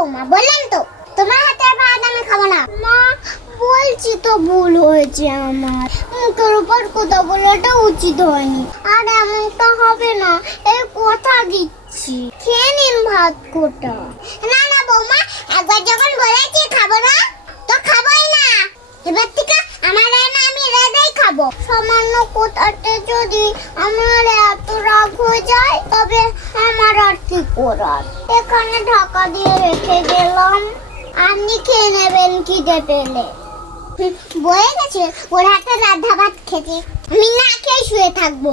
বৌমা, বললাম তো তোমার হাতের ভাত আমি খাবো না। মা বলছি তো ভুল হয়েছে আমার, মুখের উপর কথা বলাটা উচিত হয়নি। আর এমনটা হবে না, এই কথা দিচ্ছি। খেয়ে নিন ভাত কোটা। না না বৌমা, একবার যখন বলেছি খাবো না তো খাবোই না। এবার থেকে আমার রান্না আমি রেঁধেই খাবো। সামান্য কোথাতে যদি আমার এত রাগ হয়ে যায় তবে আমার আর কি করার। এখানে ঢাকা দিয়ে রেখে গেলাম, আপনি খেয়ে নেবেন খিদে পেলে। বয়ে গেছে ওর হাতে রাধা ভাত খেতে, আমি না খেয়ে শুয়ে থাকবো।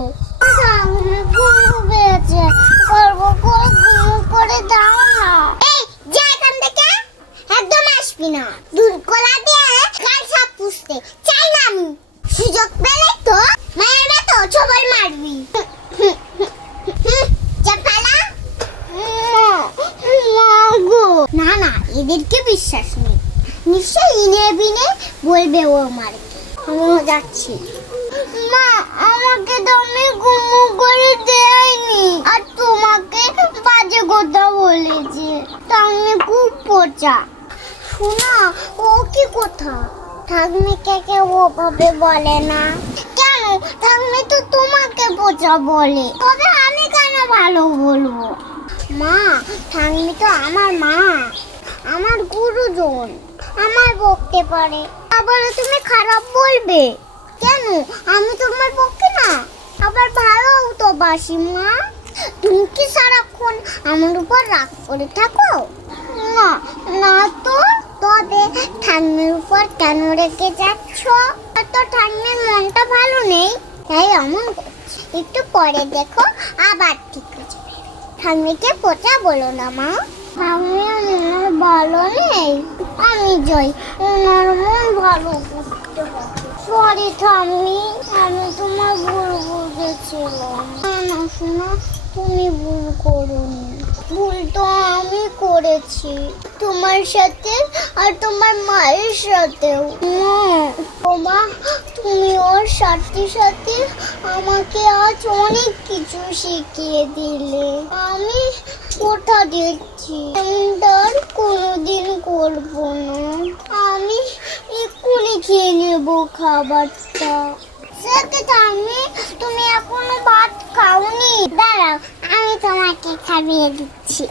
করে দাও না। এই যা এখান থেকে, একদম আসবি না। দুধ কলা দিয়ে কাল সাপ পুষতে চাই না আমি। সুযোগ পেলে তো মায়ের তো ছবল মারবি। না না, এদেরকে বিশ্বাস নেই, নিশ্চয়ই ইনে বিনে বলবে ও মারকে। আমিও যাচ্ছি। মা আমাকে দমে গুমু করে দেয়নি, আর তোমাকে বাজে কথা বলেছে। তাহলে খুব পচা। শোনা, ও কি কথা? ঠাকমিকে কেউ ওভাবে বলে না। কেন? ঠাকমি তো তোমাকে পচা বলে, তবে আমি কেন ভালো বলবো? মা, ঠাকমি তো আমার মা, আমার গুরুজন, আমার বকতে পারে। আবার তুমি খারাপ বলবে কেন? আমি তোমার পক্ষে না, আবার ভালো তো বাসি। মা, তুমি কি সারাক্ষণ আমার উপর রাগ করে থাকো? না না তো, তবে ঠাম্মির উপর কেন রেখে যাচ্ছ? তো ঠাম্মির মনটা ভালো নেই, তাই এমন করছে। একটু পরে দেখো আবার ঠিক হয়ে যাবে। ঠাম্মিকে পচা বলো না মা। ঠাম্মির মন ভালো নেই, আমি যাই, ওনার মন ভালো করতে হবে। সরি ঠাম্মি, আমি তোমার ভুল বুঝেছিলাম। না শোনা, তুমি ভুল করোনি। ভুল তো আমি করেছি, তোমার সাথে আর তোমার মায়ের সাথেও। মা, তুমি ওর সাথে সাথে আমাকে আজ অনেক কিছু শিখিয়ে দিলে। আমি কথা দিচ্ছি আর কোনোদিন করবো না। আমি এক্ষুনি খেয়ে নেবো খাবারটা। তুমি এখনো ভাত খাওনি? দাঁড়াও, আমি তোমাকে খাইয়ে দিচ্ছি।